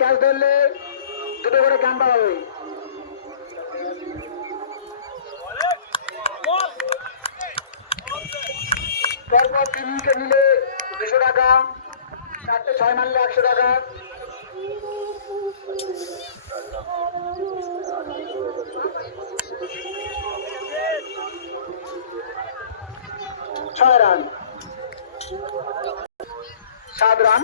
Cash ধরলে দুটো করে গান পাবে পরপর তিন নিলে দুশো টাকা, চারটে ছয় মারলে একশো টাকা। ছয় রান। সাত রান।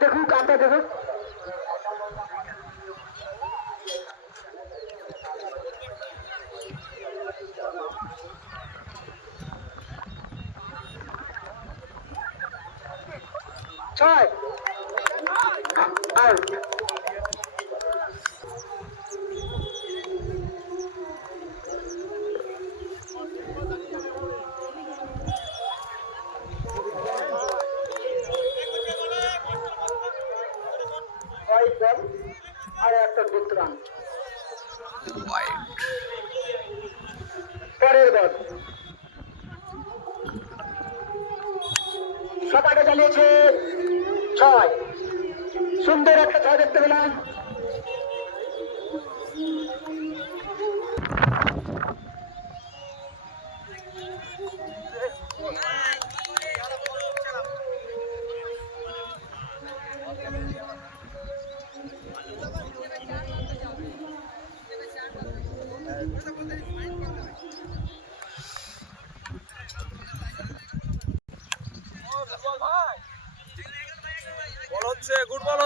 দেখুক কানটা দেখুক ছয়।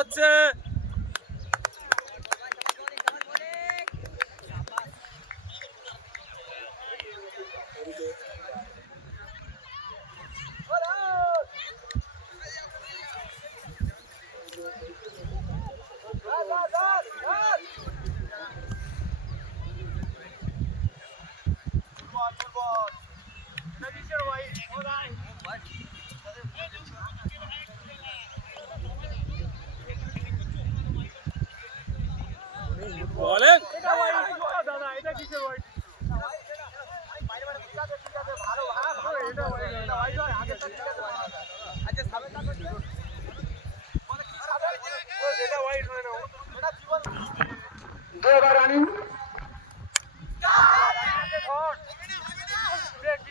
진.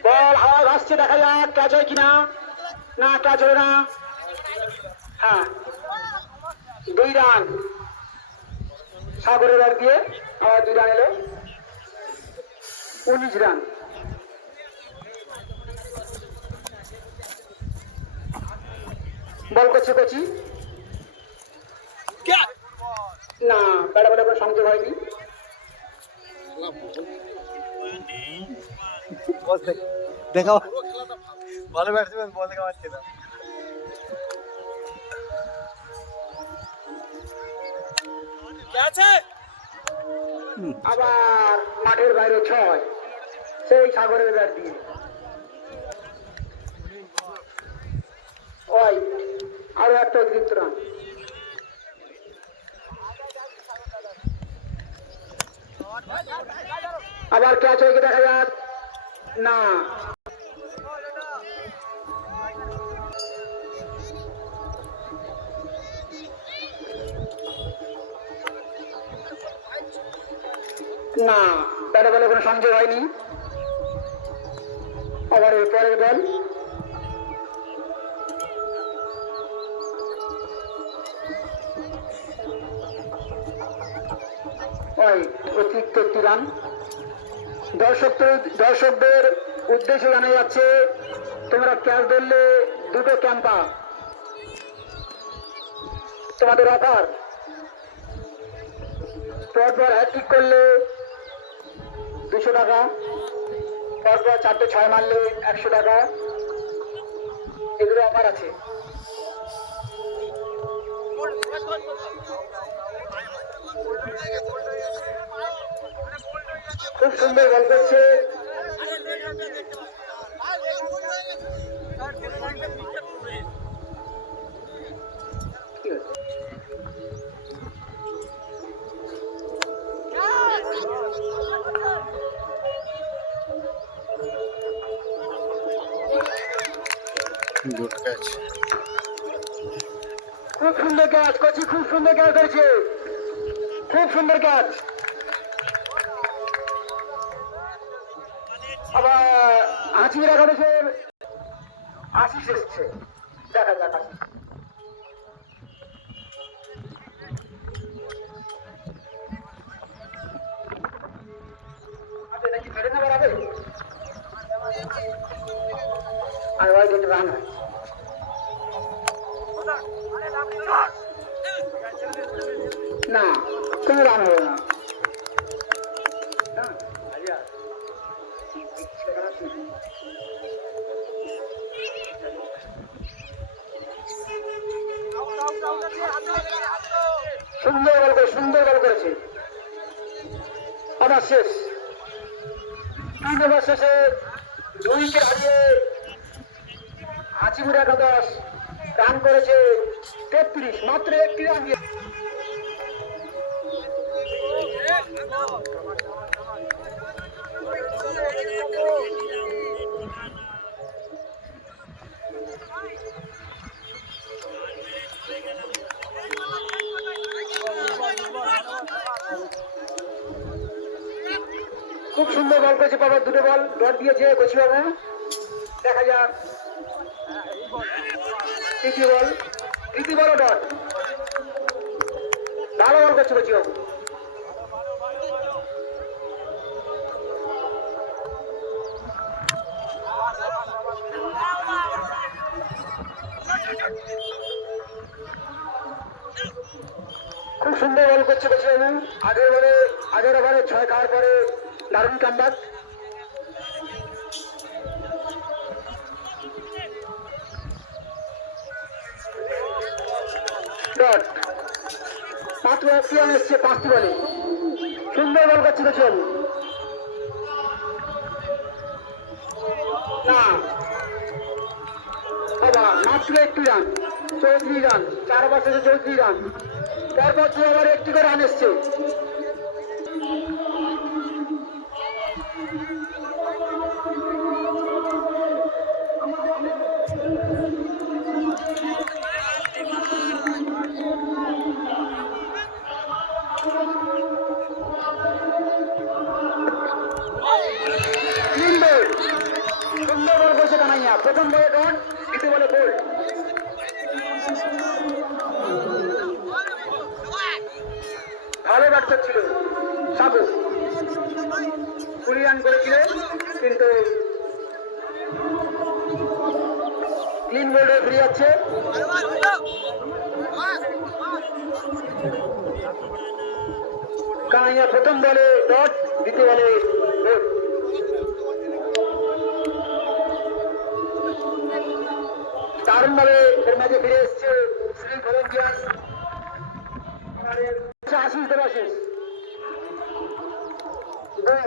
বল আওয়াজ আসছে দেখা যাক ক্যাচ হয় কিনা? না ক্যাচ হবে না। হ্যাঁ। দুই রান। সাগরের বার দিয়ে আবার দুই রান এলো। উনিশ রান। বল করছে কচি? না ব্যাটা ব্যাটা কোনো সংযোগ হয়নি। দেখা ভালো ব্যাটসম্যান বল দেখা পাচ্ছে না। আবার মাঠের বাইরে ছয়। সেই সাগরের ব্যাট দিয়ে। ওই। আরও একটা অতিরিক্ত আবার ক্যাচ হয়ে দেখা যাক। না। না, ব্যাটে বলে কোনো সংযোগ হয়নি। আবার এর পরের বল। ওই অতিরিক্ত একটি রান দর্শকদের দর্শকদের উদ্দেশ্যে জানা যাচ্ছে তোমরা ক্যাচ ধরলে দুটো ক্যাম্পা তোমাদের অফার পরপর হ্যাট্রিক করলে দুশো টাকা পরপর চারটে ছয় মারলে একশো টাকা এগুলো আমার আছে খুব সুন্দর গল করছে কি হচ্ছে? গুড ক্যাচ খুব সুন্দর ক্যাচ কচি খুব সুন্দর ক্যাচ করেছে খুব সুন্দর ক্যাচ আবার আশি একাদশের আশিস এসছে। দেখা যাক। সুন্দর বল করে সুন্দর বল করেছে। আমার শেষ। ওভার শেষে দুইকে হারিয়ে হাজিপুর একাদশ রান করেছে তেত্রিশ, মাত্র একটি রান করেছে বাবা দুটো বল ডট দিয়েছে দেখা যাক। তৃতীয় বল তৃতীয় ডট ভালো বল করছে খুব সুন্দর বল করছে কচি বাবু আগের বলে আগের ওভারে ছয় খাওয়ার পরে দারুণ কামবাক ডট মাত্র একটি রান এসছে পাঁচটি বলে। সুন্দর বল করছে দেখুন না। বাবা, মাত্র একটি রান, চৌত্রিশ রান, চার শেষে চৌত্রিশ রান। তারপর ওভারে একটি করে রান এসছে। দারুণ ভাবে এর ম্যাচে ফিরে এসছে শ্রী ভলেন্টিয়ার্স আশিস দেবাশিস দুই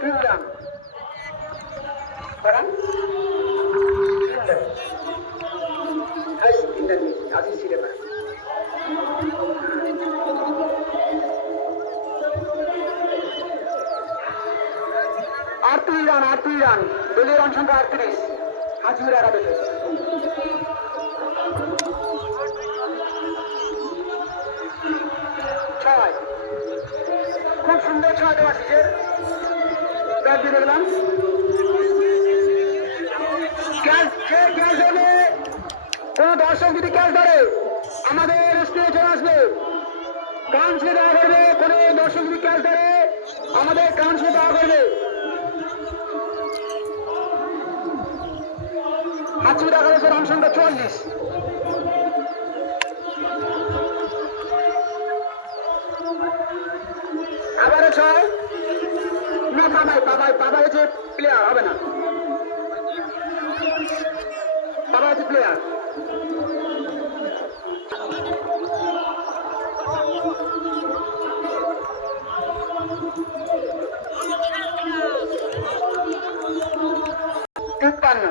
তিন রান আশিস ছিঁড়ে পায় আটত্রিশ রান। আটত্রিশ রান সংখ্যা আটত্রিশ। হাজির একাদশে ছয়। খুব সুন্দর ছয় দেওয়া ব্যাট দিয়ে দেখলাম ক্যাচ যে ক্যাচ হলে কোন দর্শক যদি ক্যাচ ধরে, আমাদের স্টেজে চলে আসবে। কাউন্সিলে দেওয়া করবে, কোনো দর্শক যদি ক্যাশ ধরে, আমাদের কাউন্সিলে দেওয়া করবে। হাতছুড়ি দেখা যাচ্ছে রান সংখ্যা চুয়াল্লিশ। আবারও ছয়। না, বাবাই বাবাই বাবা হচ্ছে প্লেয়ার হবে না। বাবা হচ্ছে প্লেয়ার তিপ্পান্ন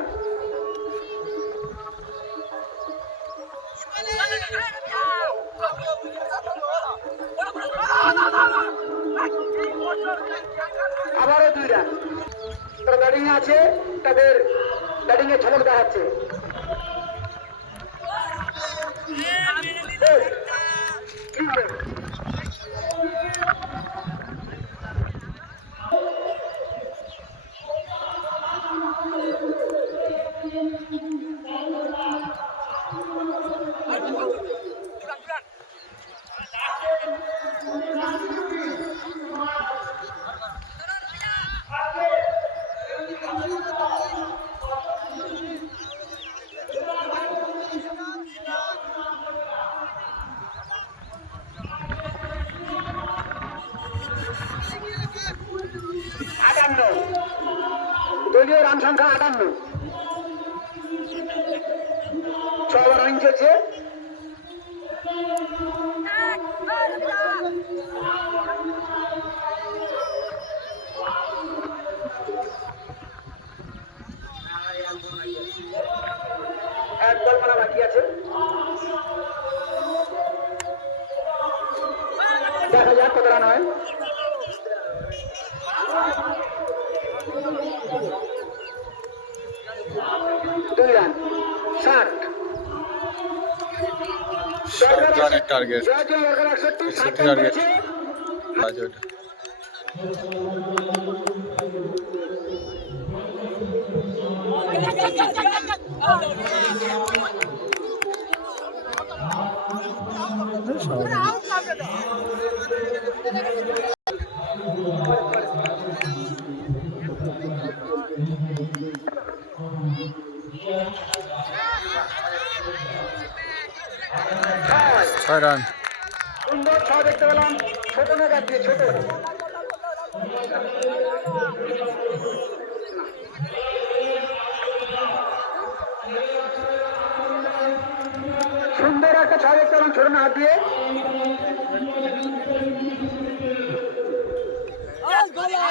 রান সংখ্যা আটান্ন। ছ রান চলছে টার্গেট। আজ ওটা ছয়। ছয় সুন্দর একটা দেখতে পেলাম ছোট না দিয়ে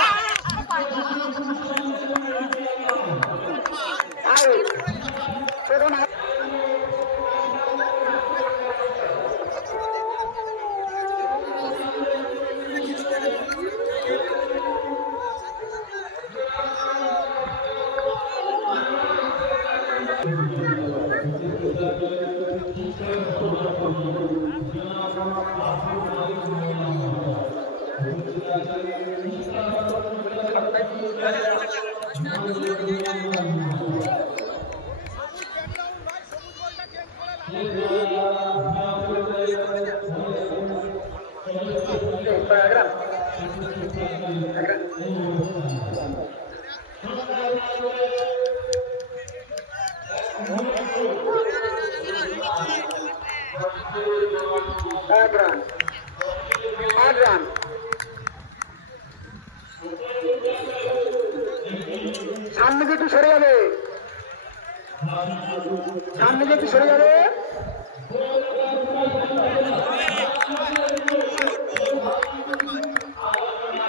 Out. এক রান আট রান সামনে একটু সরে যাবে সামনে একটু সরে যাবে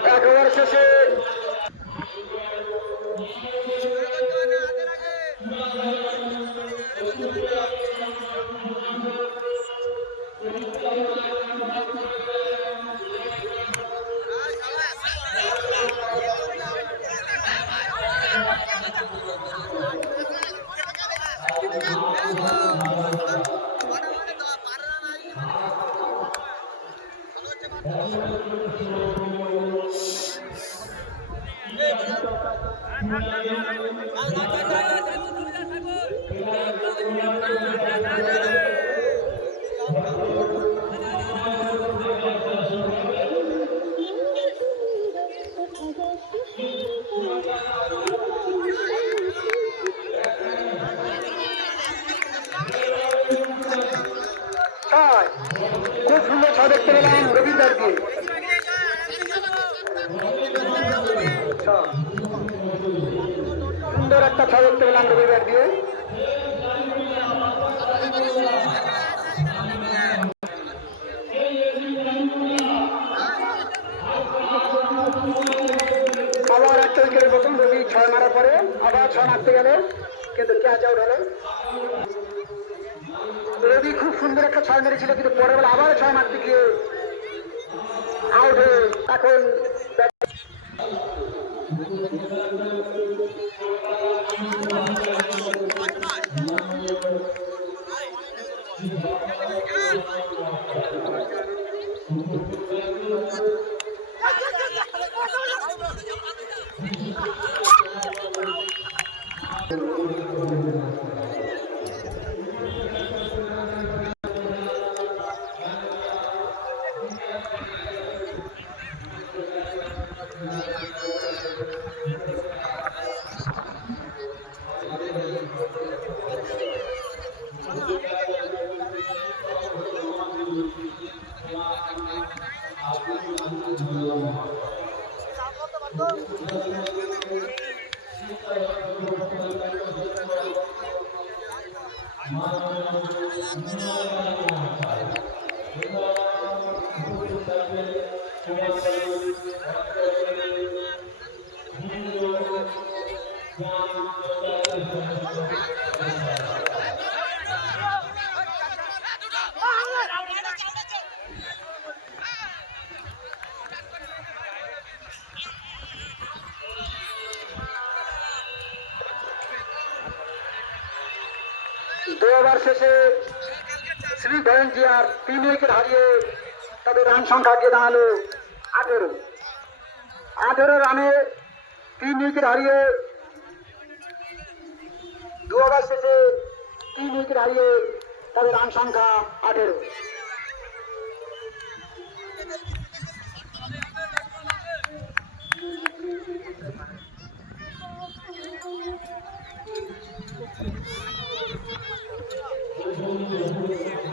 একেবারে শেষে Thank you. একটা ছয় দেখতে পেলাম রবি ব্যাট দিয়ে। আবার একটা উইকেটের প্রথম রবি ছয় মারার পরে আবার ছয় মারতে গেল, কিন্তু ক্যাচ আউট হলো। রবি খুব সুন্দর একটা ছয় মেরেছিল, কিন্তু আবার ছয় মারতে গিয়ে আউট হয়ে এখন Yeah. উইকেট হারিয়ে তাদের রান সংখ্যা গিয়ে দাঁড়াল আঠেরো। আঠেরো রানে তিন উইকেট হারিয়ে দু ওভার শেষে তিন উইকেট হারিয়ে তাদের রান সংখ্যা আঠেরো। একুশ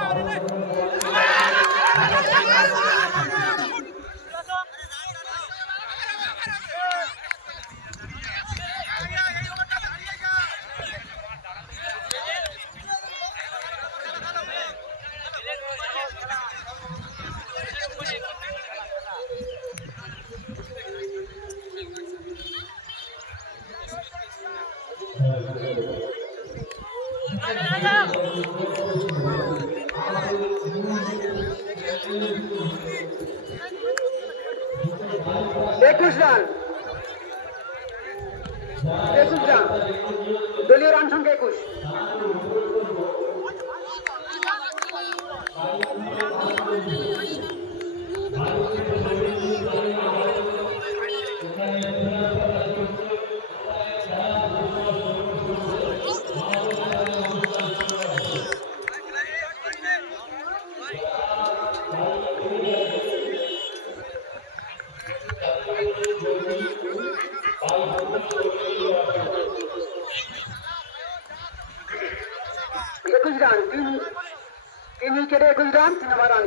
উইকেটে একুশ রান ওভার রান।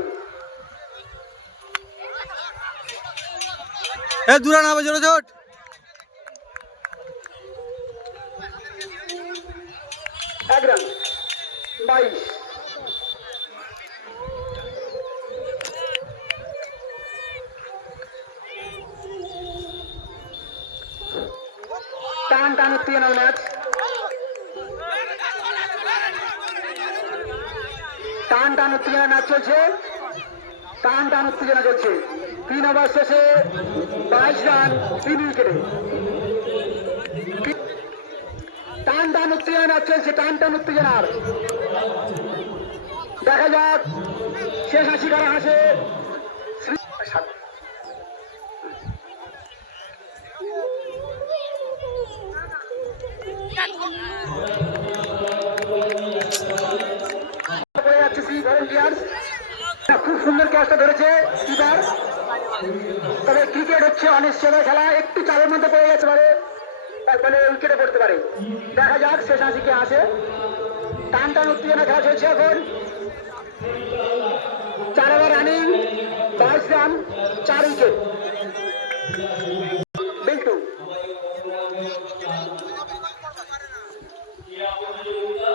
এ দূরা না জোরে চোট এক রান। বাইশ টান টান উত্তেজনার ম্যাচ টান টান উত্তেজনা ম্যাচ চলছে। টান টান উত্তেজনা চলছে তিন ওভার শেষে বাইশ রান, তিন উইকেটে। টান টান উত্তেজনা চলছে, টান টান উত্তেজনার। দেখা যাক, শেষ হাসি কারা হাসে খুব সুন্দর ক্যাচটা ধরেছে কিপার তবে ক্রিকেট হচ্ছে অনিশ্চয় খেলা, একটু চাপের মধ্যে পড়ে যেতে পারে তার ফলে উইকেটে পড়তে পারে। দেখা যাক, শেষ হাসি কে আসে। টান টান উত্তেজনা খেলা চলছে এখন। চার ওভার রানিং, বাইশ রান, চার উইকেট। বিল্টু।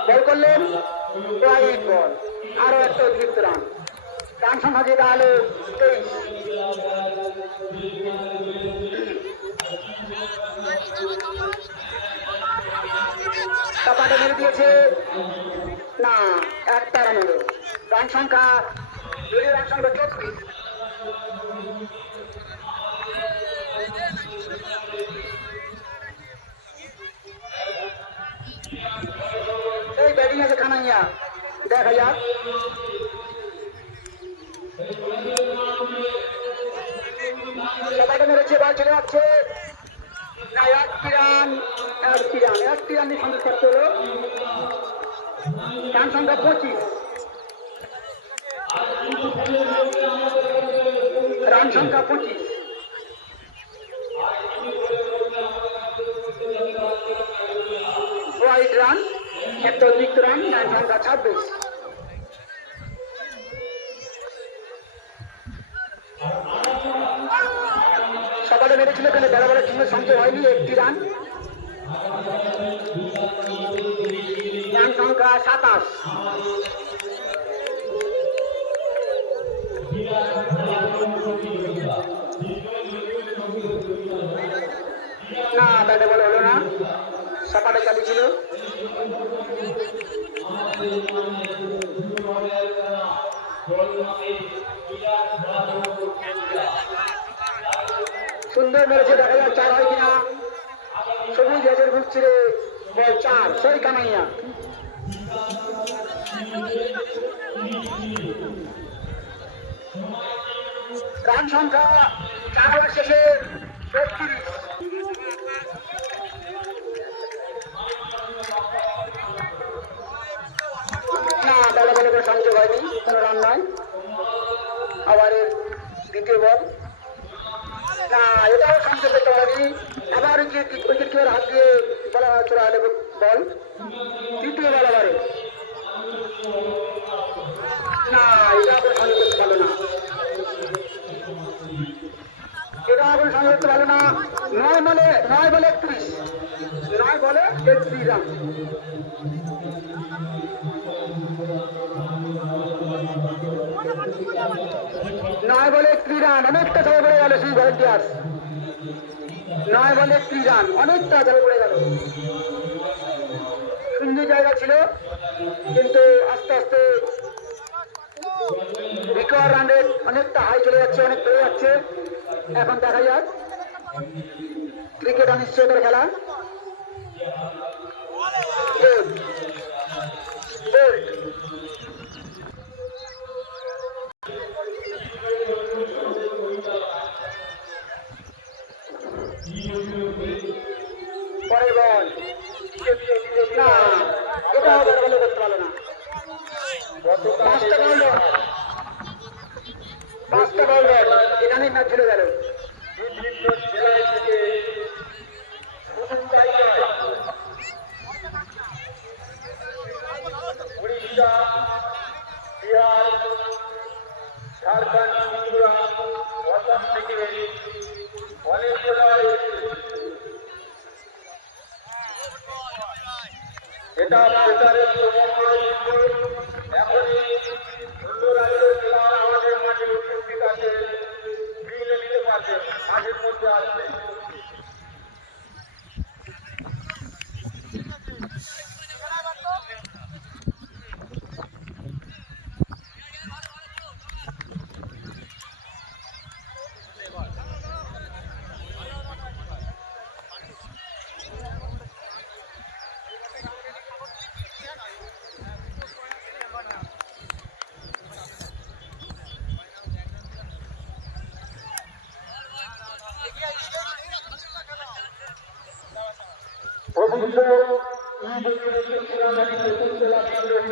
বল করলেন। ওয়াইড বল আরও একটা অতিরিক্ত রান। রান সংখ্যা হলো তেইশ। মেরে দিয়েছে। না একটা রান হলো রান সংখ্যা রান সংখ্যা চব্বিশ এই ব্যাটিং খানাইয়া দেখা যাক। সবাইকে মেরেছে, বল, চলে যাচ্ছে। না একটি রান একটি রান একটি রান সন্দেশ করতে হলো। রান সংখ্যা পঁচিশ রান সংখ্যা পঁচিশ। অতিরিক্ত রান রান সংখ্যা ছাব্বিশ সকালে মেরেছিল বেলা বেলা টিমের সঙ্গে হয়নি একটি রান। রান সংখ্যা সাতাশ। না, ব্যাটে বলে হলো না। সকালে ছিল সুন্দর মেরেছে, দেখা যাক চার হয় কিনা? সবুজ বুক ছিঁড়ে বল চার, সেই কামাইয়া। রান সংখ্যা, চার ওভার শেষে বত্রিশ না বলে বলে করে সংযোগ হয়নি কোনো রান নয় আবার দ্বিতীয় বল। না এটাও করতে পারেনি আবার উইকেট উইকেট কিপার হাত দিয়ে বলা চলে আলে বল। তৃতীয় বল আবারে না, এটা আবার সংযোগ করতে পারল না। এটা আবার সংযোগ করতে পারল না। নয় বলে নয় বলে একত্রিশ। নয় বলে একত্রিশ রান। নয় বলে একত্রিশ রান, অনেকটা চাপে পড়ে গেল সেই ভলেন্টিয়ার্স নয় বলে একত্রিশ রান, অনেকটা চাপে পড়ে গেল। সুন্দর জায়গা ছিল, কিন্তু আস্তে আস্তে রিকভার রান রেট অনেকটা হাই চলে যাচ্ছে, অনেক বেড়ে যাচ্ছে। এখন দেখা যাক, ক্রিকেট অনিশ্চয়তার খেলা। Good. পরের বল। না এটা হবে না পাঁচটা বল এখানে ম্যাচ ছেড়ে গেল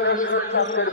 অভিজ্ঞ ছাত্রের